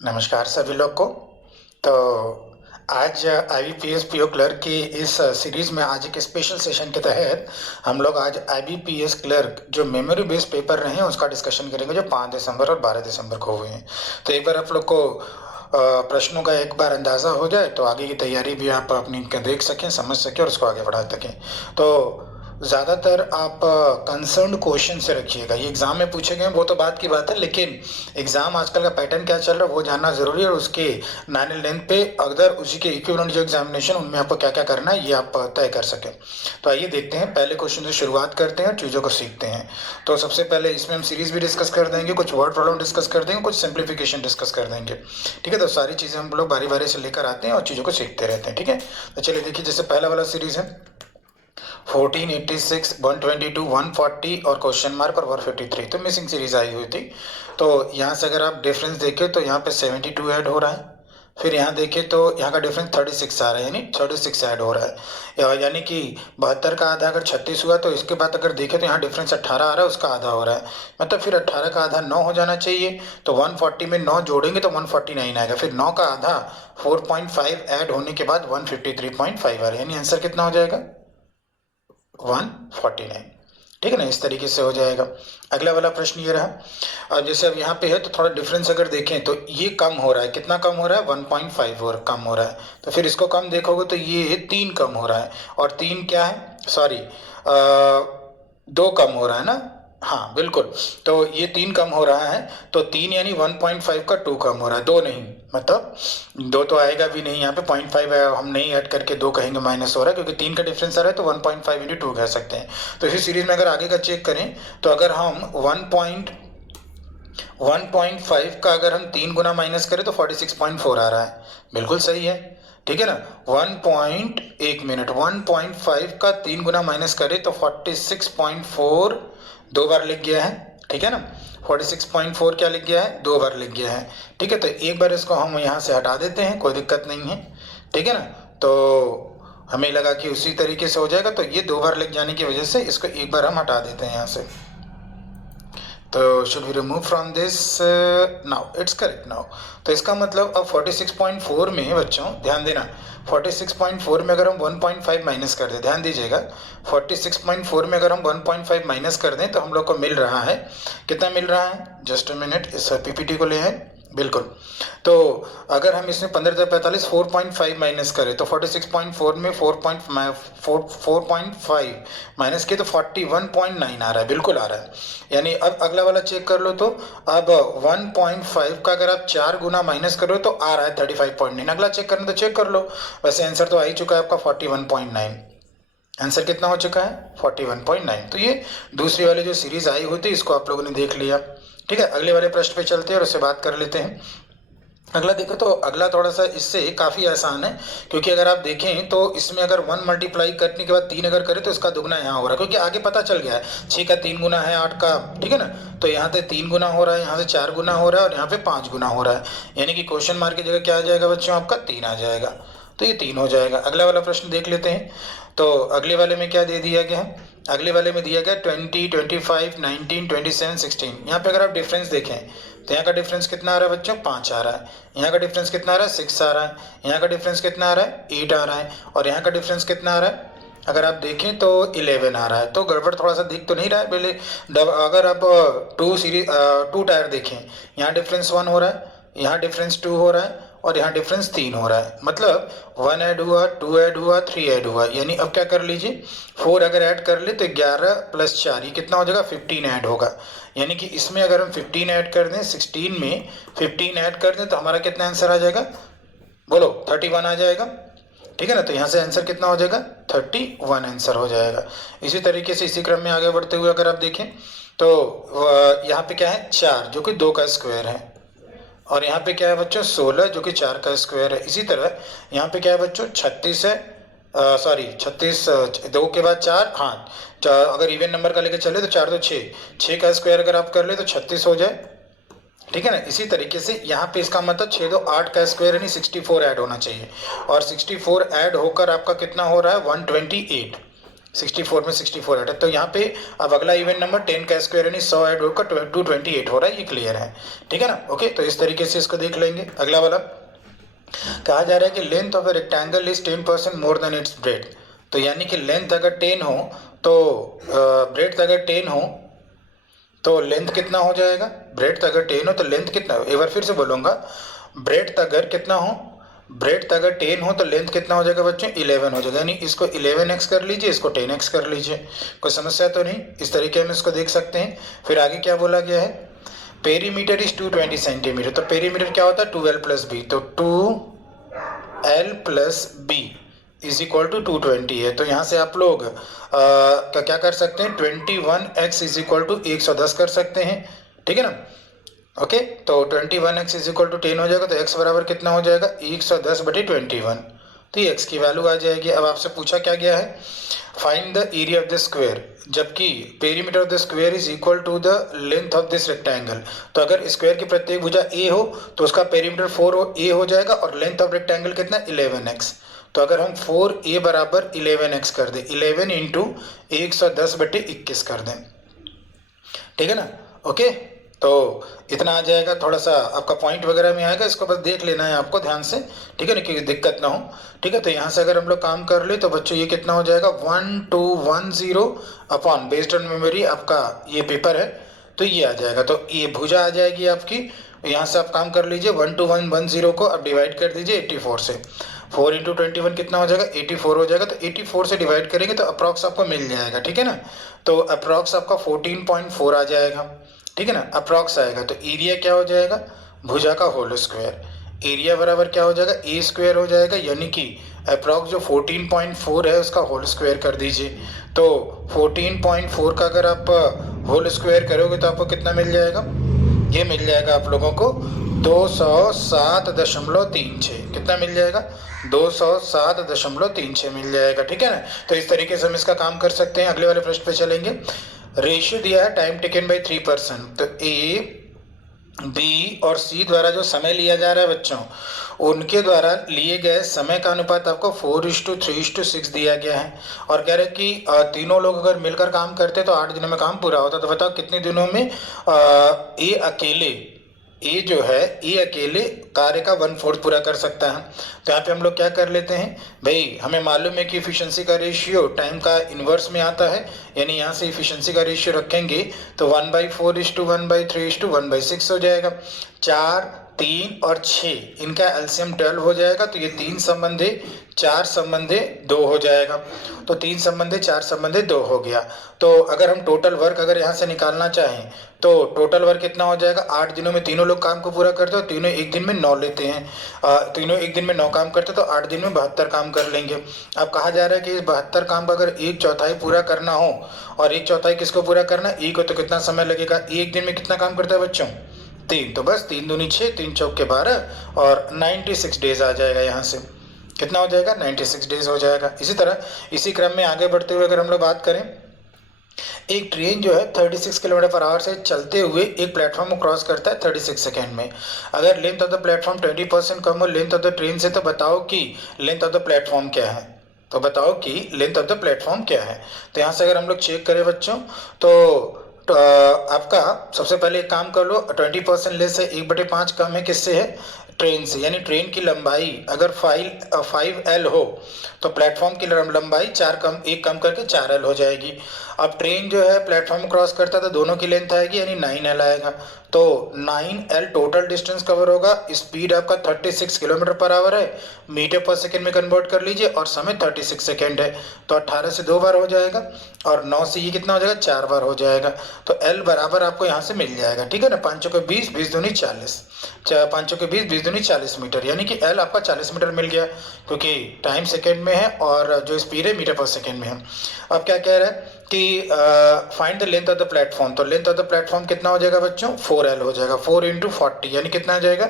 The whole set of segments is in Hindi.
नमस्कार सभी लोग को। तो आज आईबीपीएस पीओ क्लर्क की इस सीरीज में आज एक स्पेशल सेशन के तहत हम लोग आज आईबीपीएस क्लर्क जो मेमोरी बेस्ड पेपर रहे हैं उसका डिस्कशन करेंगे जो 5 दिसंबर और 12 दिसंबर को हुए हैं। तो एक बार आप लोग को प्रश्नों का एक बार अंदाज़ा हो जाए तो आगे की तैयारी भी आप अपनी देख सकें, समझ सकें और उसको आगे बढ़ा सकें। तो ज़्यादातर आप कंसर्न क्वेश्चन से रखिएगा। ये एग्ज़ाम में पूछे गए वो तो बात की बात है, लेकिन एग्ज़ाम आजकल का पैटर्न क्या चल रहा है वो जानना ज़रूरी है। और उसके 9 लेंथ पे अगर उसी के इक्विवेलेंट जो एग्जामिनेशन उनमें आपको क्या क्या करना है ये आप तय कर सकें। तो आइए देखते हैं, पहले क्वेश्चन से शुरुआत करते हैं और चीज़ों को सीखते हैं। तो सबसे पहले इसमें हम सीरीज भी डिस्कस कर देंगे, कुछ वर्ड प्रॉब्लम डिस्कस कर देंगे, कुछ सिंप्लीफिकेशन डिस्कस कर देंगे। ठीक है, तो सारी चीज़ें हम लोग बारी बारी से लेकर आते हैं और चीज़ों को सीखते रहते हैं। ठीक है, तो चलिए देखिए, जैसे पहला वाला सीरीज है 1486, 122, 140 और क्वेश्चन मार्क और 153, तो मिसिंग सीरीज आई हुई थी। तो यहाँ से अगर आप डिफरेंस देखें तो यहाँ पे 72 ऐड हो रहा है। फिर यहाँ देखें तो यहाँ का डिफरेंस 36 आ रहा है, यानी 36 ऐड हो रहा है। यानी कि 72 का आधा अगर 36 हुआ तो इसके बाद अगर देखें तो यहाँ डिफरेंस 18 आ रहा है, उसका आधा हो रहा है। मतलब फिर 18 का आधा 9 हो जाना चाहिए। तो 140 में 9 जोड़ेंगे तो 149 आएगा। फिर 9 का आधा 4.5 ऐड होने के बाद 153.5 आ रहा है, यानी आंसर कितना हो जाएगा 149। ठीक है ना, इस तरीके से हो जाएगा। अगला वाला प्रश्न ये रहा। अब जैसे अब यहाँ पे है तो थोड़ा डिफरेंस अगर देखें तो ये कम हो रहा है। कितना कम हो रहा है 1.5 और कम हो रहा है। तो फिर इसको कम देखोगे तो ये 3 कम हो रहा है। और 3 क्या है, सॉरी 2 कम हो रहा है ना। हाँ बिल्कुल, तो ये 3 कम हो रहा है। तो 3 यानी 1.5 का 2 कम हो रहा है, 2 नहीं। मतलब 2 तो आएगा भी नहीं, यहाँ पे 0.5 है, हम नहीं ऐड करके 2 कहेंगे, माइनस हो रहा है क्योंकि 3 का डिफरेंस आ रहा है। तो 1.5 इंटू 2 कह सकते हैं। तो इसी सीरीज में अगर आगे का चेक करें तो अगर हम 1.5 का अगर हम 3 गुना माइनस करें तो 46.4 आ रहा है। बिल्कुल सही है। ठीक है ना, 1.1 मिनट 1.5 का 3 गुना माइनस करें तो 46.4 दो बार लिख गया है। ठीक है ना, 46.4 क्या लिख गया है, 2 बार लिख गया है। ठीक है, तो एक बार इसको हम यहाँ से हटा देते हैं, कोई दिक्कत नहीं है। ठीक है ना, तो हमें लगा कि उसी तरीके से हो जाएगा, तो ये 2 बार लिख जाने की वजह से इसको एक बार हम हटा देते हैं यहाँ से। तो should we remove from this, now it's correct now. तो इसका मतलब अब 46.4 में बच्चों ध्यान देना, 46.4 में अगर हम 1.5 माइनस कर दें, ध्यान दीजिएगा, 46.4 में अगर हम 1.5 माइनस कर दें तो हम लोग को मिल रहा है, कितना मिल रहा है, जस्ट अ मिनट, इस पीपीटी को ले आए। बिल्कुल, तो अगर हम इसमें 15 4.5 माइनस करें तो 46.4 में 4.5 माइनस किए तो 41.9 आ रहा है, बिल्कुल आ रहा है। यानी अब अगला वाला चेक कर लो, तो अब 1.5 का अगर आप 4 गुना माइनस करो तो आ रहा है 35.9। अगला चेक करना तो चेक कर लो। वैसे आंसर तो आ ही चुका है आपका 41.9। आंसर कितना हो चुका है 41.9। तो ये दूसरी वाली जो सीरीज आई हुई थी इसको आप लोगों ने देख लिया। ठीक है, अगले वाले प्रश्न पे चलते हैं और उससे बात कर लेते हैं। अगला देखो, तो अगला थोड़ा सा इससे काफ़ी आसान है, क्योंकि अगर आप देखें तो इसमें अगर 1 मल्टीप्लाई करने के बाद 3 अगर करें तो इसका दुगना यहाँ हो रहा है, क्योंकि आगे पता चल गया है 6 का 3 गुना है 8 का। ठीक है ना, तो यहाँ से 3 गुना हो रहा है, यहाँ से 4 गुना हो रहा है और यहाँ पे 5 गुना हो रहा है। यानी कि क्वेश्चन मार्क की जगह क्या आ जाएगा बच्चों, आपका 3 आ जाएगा। तो ये 3 हो जाएगा। अगला वाला प्रश्न देख लेते हैं। तो अगले वाले में क्या दे दिया गया है, अगले वाले में दिया गया 20, 25, 19, 27, 16। यहाँ पे अगर आप डिफरेंस देखें तो यहाँ का डिफरेंस कितना आ रहा है बच्चों, 5 आ रहा है। यहाँ का डिफरेंस कितना आ रहा है, 6 आ रहा है। यहाँ का डिफरेंस कितना आ रहा है, 8 आ रहा है। और यहाँ का डिफरेंस कितना आ रहा है, अगर आप देखें तो 11 आ रहा है। तो गड़बड़ थोड़ा सा दिख तो नहीं रहा है पहले। अगर आप टू टायर देखें, यहाँ डिफरेंस 1 हो रहा है, यहाँ डिफरेंस 2 हो रहा है और यहाँ डिफरेंस 3 हो रहा है। मतलब 1 ऐड हुआ, 2 ऐड हुआ, 3 ऐड हुआ। यानी अब क्या कर लीजिए, 4 अगर ऐड कर ले तो 11 प्लस 4 ये कितना हो जाएगा, 15 ऐड होगा। यानी कि इसमें अगर हम 15 ऐड कर दें, 16 में 15 ऐड कर दें तो हमारा कितना आंसर आ जाएगा, बोलो 31 आ जाएगा। ठीक है ना, तो यहाँ से आंसर कितना हो जाएगा, 31 आंसर हो जाएगा। इसी तरीके से इसी क्रम में आगे बढ़ते हुए अगर आप देखें तो यहाँ पे क्या है, 4 जो कि 2 का स्क्वायर है। और यहाँ पे क्या है बच्चों, 16 जो कि 4 का स्क्वायर है। इसी तरह यहाँ पे क्या है बच्चों, 36 है, सॉरी 36, 2 के बाद 4, हाँ अगर इवन नंबर का लेके चले तो 4 तो 6, 6 का स्क्वायर अगर आप कर ले तो 36 हो जाए। ठीक है ना, इसी तरीके से यहाँ पे इसका मतलब 6 दो 8 का स्क्वायर यानी 64 ऐड होना चाहिए। और 64 ऐड होकर आपका कितना हो रहा है, 128। 64 में 64 ऐड है, तो यहाँ पे अब अगला इवन नंबर 10 का स्क्वायर यानी 100 ऐड होकर 228 हो रहा है, ये क्लियर है, ठीक है ना। ओके, तो इस तरीके से इसको देख लेंगे। अगला वाला कहा जा रहा है कि length of a rectangle is 10% more than it's bread, तो यानी कि लेंथ अगर 10 हो तो ब्रेड अगर 10 हो तो लेंथ कितना हो जाएगा, ब्रेड अगर 10 हो तो लेंथ कितना, एक बार फिर से बोलूँगा, ब्रेड अगर कितना हो, ब्रेड अगर 10 हो तो लेंथ कितना हो जाएगा बच्चों, 11 हो जाएगा, यानी इसको 11x कर लीजिए, इसको 10x कर लीजिए, कोई समस्या तो नहीं, इस तरीके हम इसको देख सकते हैं। फिर आगे क्या बोला गया है, पेरीमीटर इज 220 सेंटीमीटर, तो पेरीमीटर क्या होता है 2l प्लस बी, तो 2l plus B is equal to 220 है, तो यहाँ से आप लोग क्या कर सकते हैं, 21x इज इक्वल टू 110 कर सकते हैं, ठीक है ना। ओके, तो 21x इज इक्वल टू 10 हो जाएगा, तो x बराबर कितना हो जाएगा 110 बटे 21, तो ये x की वैल्यू आ जाएगी। अब आपसे पूछा क्या गया है, find the area of the square, जबकि perimeter of the square is equal to the length of this rectangle, तो अगर स्क्वायर की प्रत्येक भुजा a हो तो उसका पेरीमीटर 4a हो जाएगा और लेंथ ऑफ रेक्टेंगल कितना 11x, तो अगर हम 4a बराबर 11x कर दें, 11 इंटू 110 बटे 21 कर दें, ठीक है ना। ओके, तो इतना आ जाएगा, थोड़ा सा आपका पॉइंट वगैरह में आएगा, इसको बस देख लेना है आपको ध्यान से, ठीक है ना, क्योंकि दिक्कत ना हो, ठीक है। तो यहाँ से अगर हम लोग काम कर ले तो बच्चों ये कितना हो जाएगा 1210 अपॉन बेस्ड ऑन मेमोरी आपका ये पेपर है, तो ये आ जाएगा, तो ये भुजा आ जाएगी आपकी, यहाँ से आप काम कर लीजिए 12110 को आप डिवाइड कर दीजिए 84 से, 4 इंटू 21 कितना हो जाएगा 84 हो जाएगा, तो 84 से डिवाइड करेंगे तो अप्रॉक्स आपको मिल जाएगा, ठीक है ना। तो अप्रॉक्स आपका 14.4 आ जाएगा, ठीक है ना, अप्रॉक्स आएगा। तो एरिया क्या हो जाएगा, भुजा का होल स्क्वायर, एरिया बराबर क्या हो जाएगा ए स्क्वायर हो जाएगा, यानी कि अप्रॉक्स जो 14.4 है उसका होल स्क्वायर कर दीजिए, तो 14.4 का अगर आप होल स्क्वायर करोगे तो आपको कितना मिल जाएगा, ये मिल जाएगा आप लोगों को 207.36, कितना मिल जाएगा 207.36 मिल जाएगा, ठीक है ना। तो इस तरीके से हम इसका काम कर सकते हैं। अगले वाले प्रश्न पे चलेंगे। रेशियो दिया है टाइम टेकन बाई 3%, तो ए बी और सी द्वारा जो समय लिया जा रहा है बच्चों, उनके द्वारा लिए गए समय का अनुपात आपको 4:3:6 दिया गया है, और कह रहे हैं कि तीनों लोग अगर मिलकर काम करते तो 8 दिनों में काम पूरा होता, तो बताओ कितने दिनों में ए जो है ए अकेले कार्य का 1/4 पूरा कर सकता है। तो यहाँ पे हम लोग क्या कर लेते हैं भाई, हमें मालूम है कि इफिशिएंसी का रेशियो टाइम का इन्वर्स में आता है, यानी यहाँ से इफिशिएंसी का रेशियो रखेंगे तो 1/4:1/3:1/6 हो जाएगा, 4, 3 और 6 इनका एलसीएम 12 हो जाएगा, तो ये 3 संबंधे 4 संबंधे 2 हो जाएगा, तो 3 संबंधे 4 संबंधे 2 हो गया। तो अगर हम टोटल वर्क अगर यहाँ से निकालना चाहें तो टोटल वर्क कितना हो जाएगा, 8 दिनों में तीनों लोग काम को पूरा करते हो, तीनों एक दिन में 9 लेते हैं, तीनों एक दिन में 9 काम करते तो 8 दिन में 72 काम कर लेंगे। अब कहा जा रहा है कि इस 72 काम का अगर 1/4 पूरा करना हो, और 1/4 किसको पूरा करना, ई को, तो कितना समय लगेगा, एक दिन में कितना काम करता है बच्चों 3, तो बस 3 दूनी 6, 3 चौके 12 और 96 डेज आ जाएगा, यहाँ से कितना हो जाएगा 96 डेज हो जाएगा। इसी तरह इसी क्रम में आगे बढ़ते हुए अगर हम लोग बात करें, एक ट्रेन जो है 36 किलोमीटर पर आवर से चलते हुए एक प्लेटफॉर्म को क्रॉस करता है 36 सेकेंड में, अगर लेंथ ऑफ द प्लेटफॉर्म 20% कम हो लेंथ ऑफ द ट्रेन से, तो बताओ कि लेंथ ऑफ द प्लेटफॉर्म क्या है, तो बताओ कि लेंथ ऑफ द प्लेटफॉर्म क्या है। तो यहाँ से अगर हम लोग चेक करें बच्चों, तो आपका सबसे पहले एक काम कर लो, 20% लेस है, 1/5 कम है किससे है, ट्रेन से, यानी ट्रेन की लंबाई अगर 5L हो तो प्लेटफॉर्म की लंबाई 1 कम करके 4L हो जाएगी। अब ट्रेन जो है प्लेटफॉर्म क्रॉस करता है तो दोनों की लेंथ आएगी, यानी 9L आएगा, तो 9L टोटल डिस्टेंस कवर होगा। स्पीड आपका 36 किलोमीटर पर आवर है, मीटर पर सेकेंड में कन्वर्ट कर लीजिए, और समय 36 सेकेंड है, तो 18 से 2 बार हो जाएगा, और 9 से ये कितना हो जाएगा 4 बार हो जाएगा, तो L बराबर आपको यहाँ से मिल जाएगा, ठीक है ना। 5 चौके 20, 20 दूनी 40, 5 चौके 20, 20 दूनी 40 मीटर, यानी कि L आपका 40 मीटर मिल गया, क्योंकि टाइम सेकेंड में है और जो स्पीड है मीटर पर सेकेंड में है। अब क्या कह रहा है कि find the length of the platform, तो लेंथ ऑफ द प्लेटफॉर्म कितना हो जाएगा बच्चों 4L हो जाएगा, 4 इंटू 40 यानी कितना आ जाएगा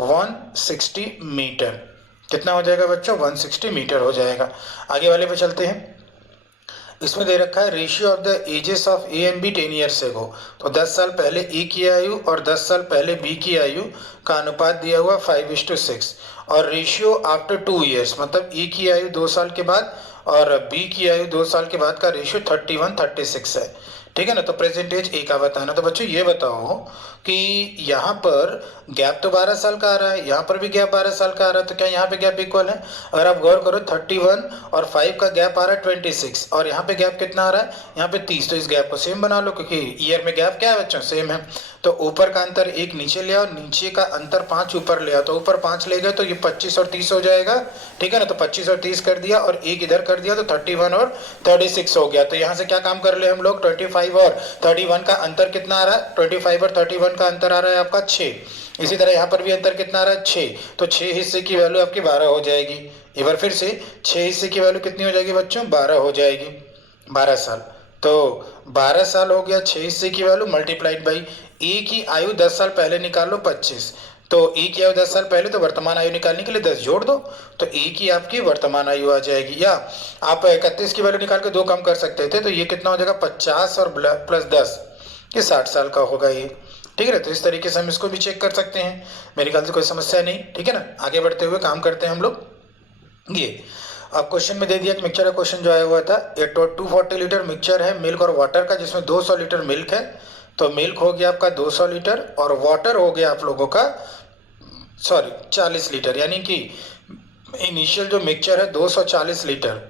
160 मीटर, कितना हो जाएगा बच्चों 160 मीटर हो जाएगा। आगे वाले पे चलते हैं। इसमें दे रखा है ratio of the ages of A and B 10 years ago. तो 10 साल पहले ए की आयु और 10 साल पहले बी की आयु का अनुपात दिया हुआ 5:6। और रेशियो आफ्टर 2 ईयर्स, मतलब ए की आयु 2 साल के बाद और बी की आयु 2 साल के बाद का रेशियो 31:36 है। ठीक है ना। तो प्रेजेंट एज ए का बताना। तो बच्चों ये बताओ कि यहाँ पर गैप तो 12 साल का आ रहा है, यहाँ पर भी गैप 12 साल का आ रहा है, तो क्या यहाँ पे गैप इक्वल है? अगर आप गौर करो 31 और 5 का गैप आ रहा है 26 और यहाँ पे गैप कितना आ रहा है? यहाँ पे 30। तो इस गैप को सेम बना लो क्योंकि ईयर में गैप क्या है बच्चों? सेम है। तो ऊपर का अंतर 1 नीचे ले आओ, नीचे का अंतर 5 ऊपर ले आओ। तो ऊपर 5 ले गए तो ये 25 और 30 हो जाएगा। ठीक है ना। तो 25 और 30 कर दिया और 1 इधर कर दिया तो 31 और 36 हो गया। तो यहाँ से क्या काम कर ले हम लोग? 25 और 31 का अंतर कितना आ रहा है? 25 और 31 का अंतर आ रहा है आपका 6। इसी तरह यहाँ पर भी अंतर कितना आ रहा है? 6। तो 6 हिस्से की वैल्यू आपकी 12 हो जाएगी। एक बार फिर से 6 हिस्से की वैल्यू कितनी हो जाएगी बच्चों? 12 हो जाएगी। 12 साल। तो 12 साल हो गया 6 हिस्से की वैल्यू मल्टीप्लाइड बाई ए की आयु 10 साल पहले निकाल लो 25। तो ए की आयु 10 साल पहले, तो वर्तमान आयु निकालने के लिए 10 जोड़ दो तो ए की आपकी वर्तमान आयु आ जाएगी। या आप 31 की वैल्यू निकाल के 2 कम कर सकते थे, तो ये कितना हो जाएगा? 50 और प्लस 10, ये 60 साल का होगा ये। ठीक है ना। तो इस तरीके से हम इसको भी चेक कर सकते हैं। मेरे ख्याल से कोई समस्या नहीं। ठीक है ना। आगे बढ़ते हुए काम करते हैं हम लोग। ये अब क्वेश्चन में दे दिया कि मिक्सचर का क्वेश्चन जो आया हुआ था, ये 240 लीटर मिक्सचर है मिल्क और वाटर का, जिसमें 200 लीटर मिल्क है। तो मिल्क हो गया आपका 200 लीटर और वाटर हो गया आप लोगों का 40 लीटर, यानी कि इनिशियल जो मिक्सचर है 240 लीटर,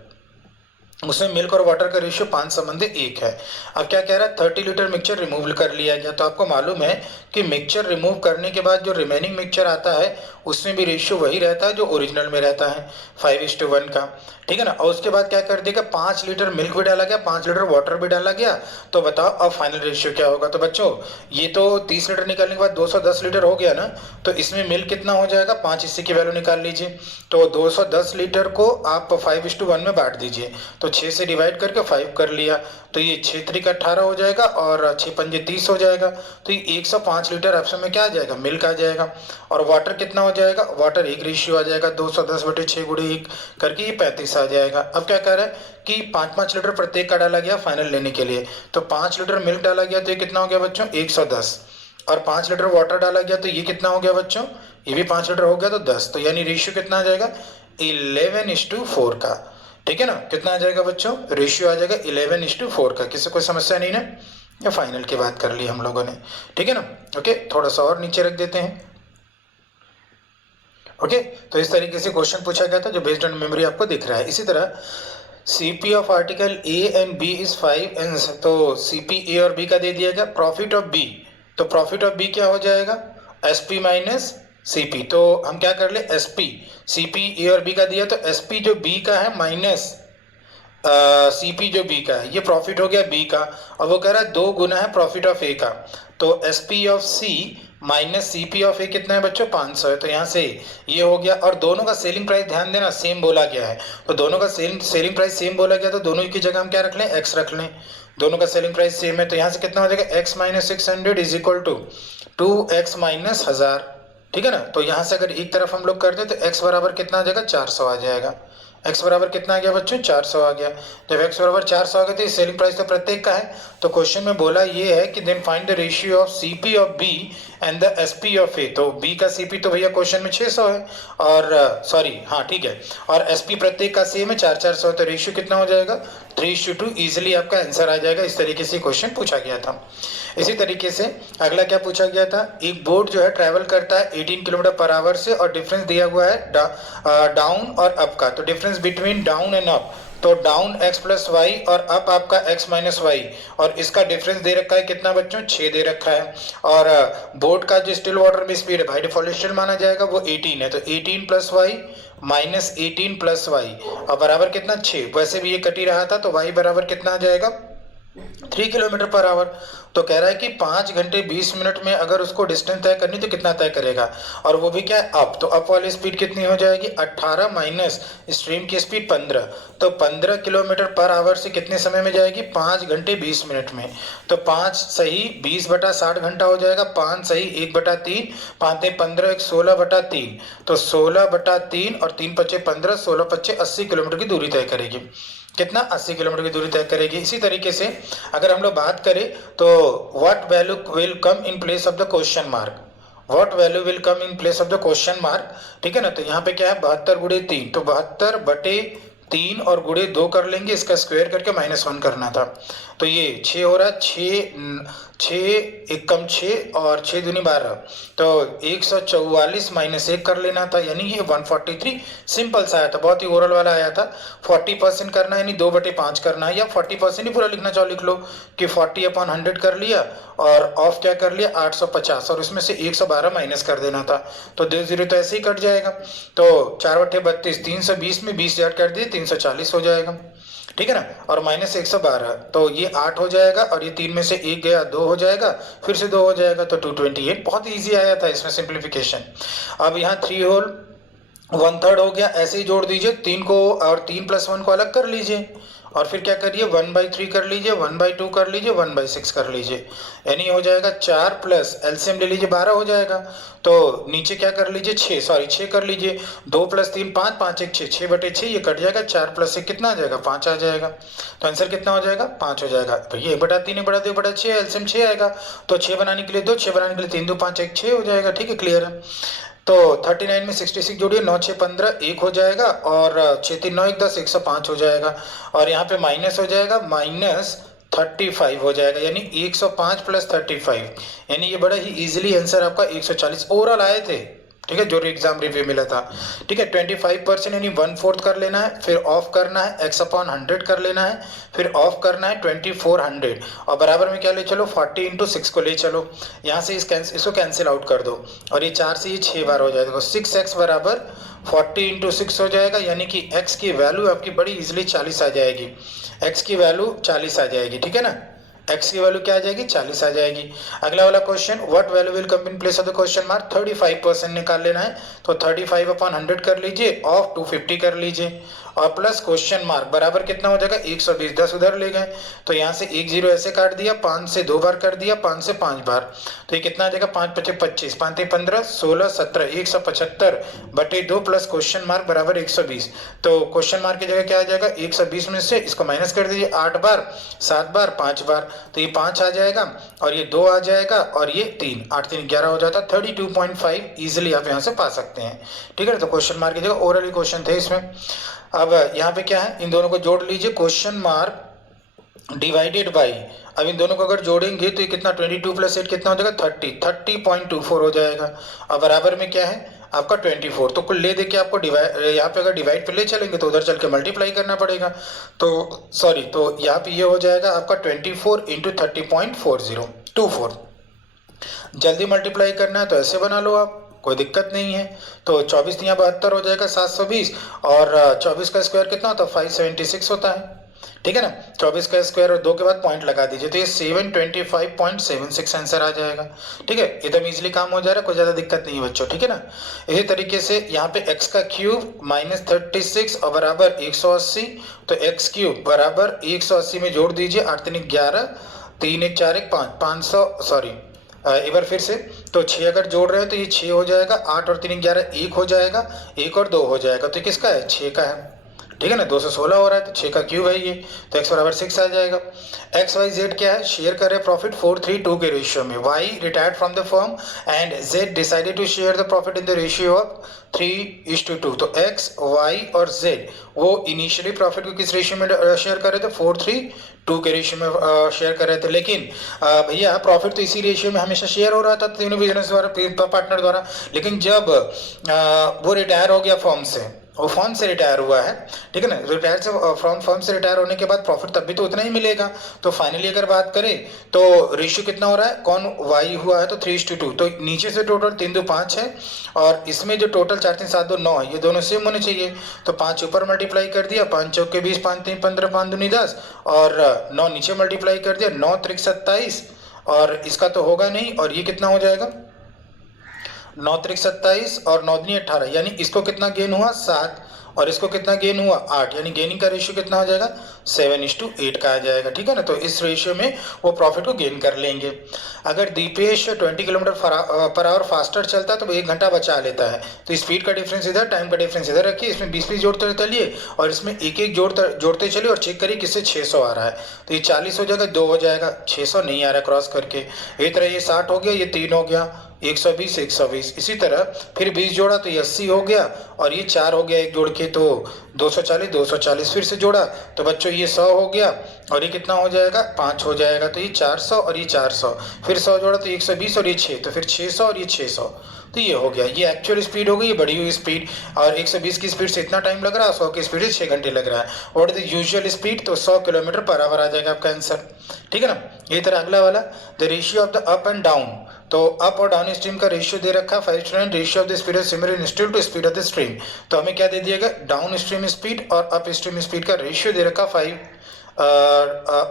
उसमें मिल्क और वाटर का रेशियो 5:1 है। अब क्या कह रहा है? 30 लीटर मिक्सचर रिमूव कर लिया गया। तो आपको मालूम है कि मिक्सचर रिमूव करने के बाद जो रिमेनिंग मिक्सचर आता है उसमें भी रेशियो वही रहता है जो ओरिजिनल में रहता है, 5:1 का। ठीक है ना। और उसके बाद क्या कर देगा? 5 लीटर मिल्क भी डाला गया, 5 लीटर वाटर भी डाला गया। तो बताओ अब फाइनल रेशियो क्या होगा? तो बच्चों ये तो 30 लीटर निकालने के बाद 210 लीटर हो गया ना। तो इसमें मिल्क कितना हो जाएगा? 5 हिस्से की वैल्यू निकाल लीजिए। तो 210 लीटर को आप 5:1 में बांट दीजिए। तो 6 से डिवाइड करके 5 कर लिया, तो ये 6 3 18 हो जाएगा और 6 5 30 हो जाएगा। तो ये 105 लीटर ऑप्शन में क्या आ जाएगा? मिल्क आ जाएगा। और वाटर कितना हो जाएगा? वाटर एक रेशियो आ जाएगा 210/6 × 1 करके ये 35 आ जाएगा। अब क्या कह रहा है कि 5-5 लीटर प्रत्येक का डाला गया फाइनल लेने के लिए। तो 5 लीटर मिल्क डाला गया तो ये कितना हो गया बच्चों? 110। और 5 लीटर वाटर डाला गया तो ये कितना हो गया बच्चों? ये भी 5 लीटर हो गया तो 10। तो यानी रेशियो कितना आ जाएगा? 11:4 का। ठीक है ना। कितना आ जाएगा बच्चों? रेशियो आ जाएगा 11:4 का। किसी कोई समस्या नहीं ना? या फाइनल की बात कर ली हम लोगों ने। ठीक है ना। ओके, थोड़ा सा और नीचे रख देते हैं। ओके, तो इस तरीके से क्वेश्चन पूछा गया था जो बेस्ड ऑन मेमोरी आपको दिख रहा है। इसी तरह CP of article A and B is 5 and, तो सीपी ए और बी का दे दिया गया। प्रॉफिट ऑफ बी, तो प्रॉफिट ऑफ बी क्या हो जाएगा? SP minus CP. तो हम क्या कर ले? एसपी, सीपी ए और बी का दिया तो एसपी जो बी का है माइनस सीपी जो बी का है, ये प्रॉफिट हो गया बी का। और वो कह रहा है 2 गुना है प्रॉफिट ऑफ ए का। तो SP of C minus CP of A कितना है बच्चों? 500 है। तो यहाँ से ये हो गया। और दोनों का सेलिंग प्राइस ध्यान देना सेम बोला गया है। तो दोनों का सेलिंग प्राइस सेम बोला गया तो दोनों की जगह हम क्या रख लें? एक्स रख लें। दोनों का सेलिंग प्राइस सेम है तो यहाँ से कितना हो जाएगा? x - 600 is equal to 2x - 1000। ठीक है ना। तो यहाँ से अगर एक तरफ हम लोग कर दें तो x बराबर कितना आ जाएगा? 400 आ जाएगा। x बराबर कितना आ गया बच्चों? 400 आ गया। जब x बराबर 400 आ गया तो सेलिंग प्राइस तो प्रत्येक का है। तो क्वेश्चन में बोला ये है कि then find the ratio of CP of B and the SP of A. तो बी का सीपी तो भैया क्वेश्चन में 600 है और सॉरी हाँ ठीक है, और एसपी प्रत्येक का सेम है 400। तो रेशियो कितना हो जाएगा? 3:2। इजिली आपका आंसर आ जाएगा। इस तरीके से क्वेश्चन पूछा गया था। इसी तरीके से अगला क्या पूछा गया था? एक बोट जो है ट्रैवल करता है 18 किलोमीटर पर आवर से और डिफरेंस दिया हुआ है डाउन और अप का। तो difference between down and up, तो डाउन x + y और अप आपका x - y, और इसका डिफरेंस दे रखा है कितना बच्चों? 6 दे रखा है। और बोट का जो स्टिल वाटर में स्पीड है बाई डिफॉल्ट स्टिल माना जाएगा वो 18 है। तो 18 + y - 18 + y और बराबर कितना? 6। वैसे भी ये कट ही रहा था तो y बराबर कितना आ जाएगा? 3 किलोमीटर पर आवर। तो कह रहा है कि 5 घंटे 20 मिनट में अगर उसको डिस्टेंस तय करनी तो कितना तय करेगा? और वो भी क्या है? अप। तो अप वाली स्पीड कितनी हो जाएगी? 18 माइनस स्ट्रीम की स्पीड 15। तो 15 किलोमीटर पर आवर से कितने समय में जाएगी? 5 घंटे 20 मिनट में। तो 5 सही 20/60 घंटा हो जाएगा। 5 सही 1/3, 5 × 15 1 16/3। तो 16/3 और 3 × 5 = 15, 16 × 5 = 80 किलोमीटर की दूरी तय करेगी। कितना 80 किलोमीटर की दूरी तय करेगी। इसी तरीके से अगर हम लोग बात करें तो what value will come in place of the question mark, what value will come in place of the question mark, ठीक है ना। तो यहाँ पे क्या है 72 गुड़े 3, तो 72 बटे 3 और गुड़े 2 कर लेंगे, इसका स्क्वायर करके -1 करना था। तो ये 6 हो रहा है, 6 एक कम 6 और 6 दूनी 12, तो 144 -1 कर लेना था, यानी ये 143। सिंपल सा आया था, बहुत ही ओरल वाला आया था। 40% करना है, यानी 2/5 करना है, या 40% ही पूरा लिखना चाहो लिख लो कि 40/100 कर लिया और ऑफ क्या कर लिया 850, और उसमें से 112 माइनस कर देना था। तो 2 जीरो तो ऐसे ही कट जाएगा। तो 4/32 320 में 20,000 कर दिए, 340 हो जाएगा, ठीक है ना। और -112, तो ये 8 हो जाएगा, और ये 3 में से 1 गया 2 हो जाएगा, फिर से 2 हो जाएगा, तो 228। बहुत इजी आया था इसमें सिंप्लीफिकेशन। अब यहाँ 3 होल 1/3 हो गया, ऐसे ही जोड़ दीजिए 3 को, और 3 + 1 को अलग कर लीजिए, और फिर क्या करिए 1/3 कर लीजिए, 1/2 कर लीजिए, 1/6 कर लीजिए, यानी हो जाएगा 4 प्लस एलसीएम ले लीजिए 12 हो जाएगा। तो नीचे क्या कर लीजिए 6 कर लीजिए, 2 + 3 5, 5 1 6, 6/6 ये कट जाएगा, 4 + 1 कितना आ जाएगा 5 आ जाएगा। तो आंसर कितना हो जाएगा 5 हो जाएगा। तो ये 1/3 1/2 एलसीएम 6 आएगा, तो 6 बनाने के लिए 2, 6 बनाने के लिए 3 2 5 1 6 हो जाएगा, ठीक है, क्लियर है। तो 39 में 66 जोड़िए, 9 6 15 1 हो जाएगा, और 6 3 9 1 10 105 हो जाएगा, और यहाँ पे माइनस हो जाएगा -35 हो जाएगा, यानी 105 + 35, यानी ये बड़ा ही इजीली आंसर आपका 140 ओवरऑल आए थे, ठीक है, जो एग्जाम रिव्यू मिला था, ठीक है। 25% यानी 1/4 कर लेना है, फिर ऑफ करना है, x/100 कर लेना है, फिर ऑफ करना है 2400, और बराबर में क्या ले चलो 40 × 6 को ले चलो, यहाँ से इसको कैंसिल आउट कर दो, और ये 4 से ये 6 बार हो जाएगा, 6x = 40 × 6 हो जाएगा, यानी कि x की वैल्यू आपकी बड़ी इजीली 40 आ जाएगी, x की वैल्यू 40 आ जाएगी, ठीक है ना। x की वैल्यू क्या आ जाएगी 40 आ जाएगी। अगला वाला question, what value will come in place of the question mark, 35% निकाल लेना है, तो 35/100 कर लीजिए, ऑफ 250 कर लीजिए, और प्लस क्वेश्चन मार्क बराबर कितना हो जाएगा 120, 10 उधर ले गए, तो यहाँ से 1 0 ऐसे काट दिया, 5 से 2 बार कर दिया, 5 से 5 बार, तो ये कितना आ जाएगा 5 × 5 = 25, 5 × 15 16 17 175/2 प्लस क्वेश्चन मार्क बराबर 120। तो क्वेश्चन मार्क की जगह क्या आ जाएगा 120 में से इसको माइनस कर दीजिए, 8 बार 7 बार 5 बार, तो ये 5 आ जाएगा, और ये 2 आ जाएगा, और ये 3 8 3 11 हो जाता, 32.5 इजिली आप यहाँ से पा सकते हैं, ठीक है। तो क्वेश्चन मार्क की जगह ओरली क्वेश्चन थे इसमें। अब यहाँ पे क्या है, इन दोनों को जोड़ लीजिए, क्वेश्चन मार्क डिवाइडेड बाई, अब इन दोनों को अगर जोड़ेंगे तो ये कितना 22 + 8 कितना हो जाएगा 30.24 हो जाएगा, अब बराबर में क्या है आपका 24, तो कुल ले दे के आपको डिवाइड, यहाँ पे अगर डिवाइड पे ले चलेंगे तो उधर चल के मल्टीप्लाई करना पड़ेगा, तो सॉरी, तो यहाँ पे ये हो जाएगा आपका 24 × 30.4024। जल्दी मल्टीप्लाई करना है तो ऐसे बना लो आप, कोई दिक्कत नहीं है। तो 24 यहाँ 72 हो जाएगा 720, और 24 का स्क्वायर कितना होता है 576 होता है, ठीक है ना। 24 का स्क्वायर और 2 के बाद पॉइंट लगा दीजिए, तो ये 725.76 आंसर आ जाएगा, ठीक है। एकदम इजीली काम हो जा रहा है, कोई ज़्यादा दिक्कत नहीं है बच्चों, ठीक है ना। इसी तरीके से यहाँ पे x का क्यूब -36 और बराबर 180, तो x क्यूब बराबर 180 में जोड़ दीजिए, 8 3 11 3 1 4 1 5 500, सॉरी एक बार फिर से, तो 6 अगर जोड़ रहे हैं तो ये 6 हो जाएगा, 8 और 3 11 1 हो जाएगा, 1 और 2 हो जाएगा, तो किसका है 6 का है, ठीक है ना। 216 हो रहा है, तो 6 का क्यूब है ये, तो x = 6 आ जाएगा। एक्स वाई जेड क्या है, शेयर कर रहे प्रॉफिट 4:3:2 के रेशियो में, y retired from the firm and z decided to share the profit in the ratio of 3:2, तो x y और z वो इनिशियली प्रॉफिट को किस रेशियो में शेयर कर रहे थे 4:3:2 के रेशियो में शेयर कर रहे थे, लेकिन भैया प्रॉफिट तो इसी रेशियो में हमेशा शेयर हो रहा था तीनों बिजनेस द्वारा, पार्टनर द्वारा, लेकिन जब वो रिटायर हो गया फर्म से, वो फर्म से रिटायर हुआ है, ठीक है ना, रिटायर से फर्म से रिटायर होने के बाद प्रॉफिट तब भी तो उतना ही मिलेगा। तो फाइनली अगर बात करें तो रेशियो कितना हो रहा है, कौन y हुआ है तो 3:2, तो नीचे से टोटल 3 2 5 है, और इसमें जो टोटल 4 3 7 2 9 है, ये दोनों सेम होने चाहिए, तो 5 ऊपर मल्टीप्लाई कर दिया, 5 चौके 20, 5 3 15, 5 दूनी 10, और 9 नीचे मल्टीप्लाई कर दिया, 9 त्रिक 27, और इसका तो होगा नहीं, और ये कितना हो जाएगा 9 त्रिक 27 और 9 दूनी 18, यानी इसको कितना गेन हुआ 7, और इसको कितना गेन हुआ 8, यानी गेनिंग का रेशियो कितना हो जाएगा 7:8 का आ जाएगा, ठीक है ना। तो इस रेशियो में वो प्रॉफिट को गेन कर लेंगे। अगर Deepesh 20 kilometre per hour faster चलता है तो वो 1 घंटा बचा लेता है। तो स्पीड का डिफरेंस इधर, टाइम का डिफरेंस इधर रखिए, इसमें 20-20 जोड़ते चलिए और इसमें एक एक जोड़ते चलिए और चेक करिए किससे 600 आ रहा है। तो ये 40 हो जाएगा, 2 हो जाएगा, 600 नहीं आ रहा क्रॉस करके। इसी तरह ये 60 हो गया, ये 3 हो गया, 120 120। इसी तरह फिर 20 जोड़ा तो ये 80 हो गया और ये 4 हो गया एक जोड़ के तो 240 240। फिर से जोड़ा तो बच्चों ये 100 हो गया और ये कितना हो जाएगा, 5 हो जाएगा। तो ये 400 और ये 400। फिर 100 जोड़ा तो 120 और ये 6, तो फिर 600 और ये 600। तो ये हो गया, ये एक्चुअल स्पीड हो गई, ये बढ़ी हुई स्पीड। और 120 की स्पीड से इतना टाइम लग रहा है, 100 की स्पीड से 6 घंटे लग रहा है। What is the usual speed, तो 100 किलोमीटर पर आवर आ जाएगा आपका आंसर, ठीक है ना। ये तरह अगला वाला, the ratio of the up and down. तो अप और डाउन स्ट्रीम का रेशियो दे रखा है 5:9। Ratio of the speed of similar in still to speed of the stream. तो हमें क्या दे दिया गया, डाउन स्ट्रीम स्पीड और अप स्ट्रीम स्पीड का रेशियो दे रखा 5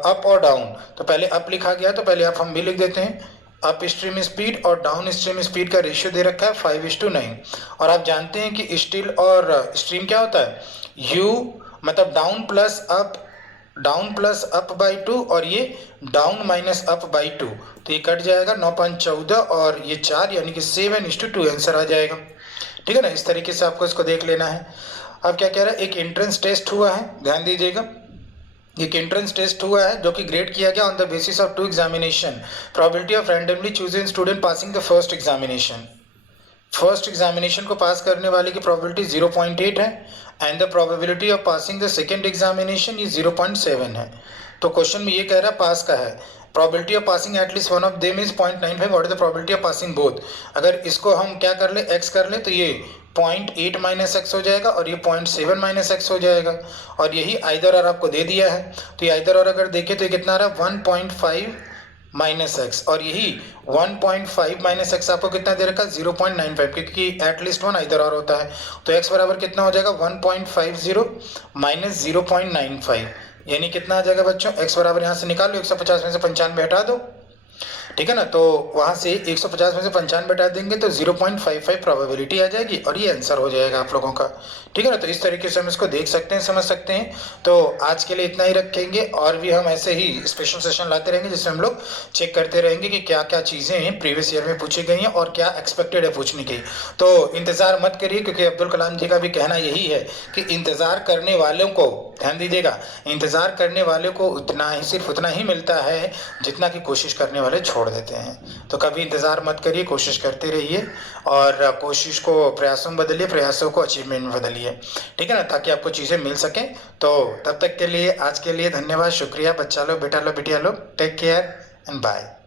अप और डाउन। तो पहले अप लिखा गया तो पहले आप हम भी लिख देते हैं। अप स्ट्रीम स्पीड और डाउन स्ट्रीम स्पीड का रेशियो दे रखा है 5:9। और आप जानते हैं कि स्टील और स्ट्रीम क्या होता है, यू मतलब डाउन प्लस अप बाई 2 और ये डाउन माइनस अप बाई 2। तो ये कट जाएगा 9.14 और ये 4 यानी कि 7:2 आंसर आ जाएगा, ठीक है ना। इस तरीके से आपको इसको देख लेना है। अब क्या कह रहा है, एक एंट्रेंस टेस्ट हुआ है, ध्यान दीजिएगा। एक एंट्रेंस टेस्ट हुआ है जो कि ग्रेड किया गया on the basis of 2 examination. Probability of randomly chosen student passing the first examination. First examination को पास करने वाले की प्रोबेबिलिटी 0.8 है and the probability of passing the second examination ये 0.7 है। तो क्वेश्चन में ये कह रहा है पास का है, probability of passing at least one of them is 0.95। What is the probability of passing both. अगर इसको हम क्या कर ले, एक्स कर ले, तो ये 0.8 माइनस एक्स हो जाएगा और ये 0.7 माइनस एक्स हो जाएगा। और यही आइदर और आपको दे दिया है, तो ये आइदर और अगर देखें तो ये कितना आ रहा है 1.5 माइनस एक्स, और यही 1.5 माइनस एक्स आपको कितना दे रखा है 0.95, क्योंकि एटलीस्ट वन इधर और होता है। तो एक्स बराबर कितना हो जाएगा 1.50 माइनस 0.95, यानी कितना आ जाएगा बच्चों, एक्स बराबर यहाँ से निकाल लो, 150 में से 95 हटा दो, ठीक है ना। तो वहाँ से 150 में से 95 हटा देंगे तो 0.55 प्रोबेबिलिटी आ जाएगी और ये आंसर हो जाएगा आप लोगों का, ठीक है ना। तो इस तरीके से हम इसको देख सकते हैं, समझ सकते हैं। तो आज के लिए इतना ही रखेंगे और भी हम ऐसे ही स्पेशल सेशन लाते रहेंगे जिसमें हम लोग चेक करते रहेंगे कि क्या क्या चीज़ें प्रीवियस ईयर में पूछी गई हैं और क्या एक्सपेक्टेड है पूछने की। तो इंतज़ार मत करिए, क्योंकि अब्दुल कलाम जी का भी कहना यही है कि इंतज़ार करने वालों को, ध्यान दीजिएगा, इंतज़ार करने वाले को उतना ही, सिर्फ उतना ही मिलता है जितना कि कोशिश करने वाले छोड़ देते हैं। तो कभी इंतज़ार मत करिए, कोशिश करते रहिए और कोशिश को प्रयासों में बदलिए, प्रयासों को अचीवमेंट में बदलिए, ठीक है ना, ताकि आपको चीज़ें मिल सकें। तो तब तक के लिए, आज के लिए धन्यवाद, शुक्रिया बच्चा लोग, बेटा लोग, बिटिया लोग, टेक केयर एंड बाय।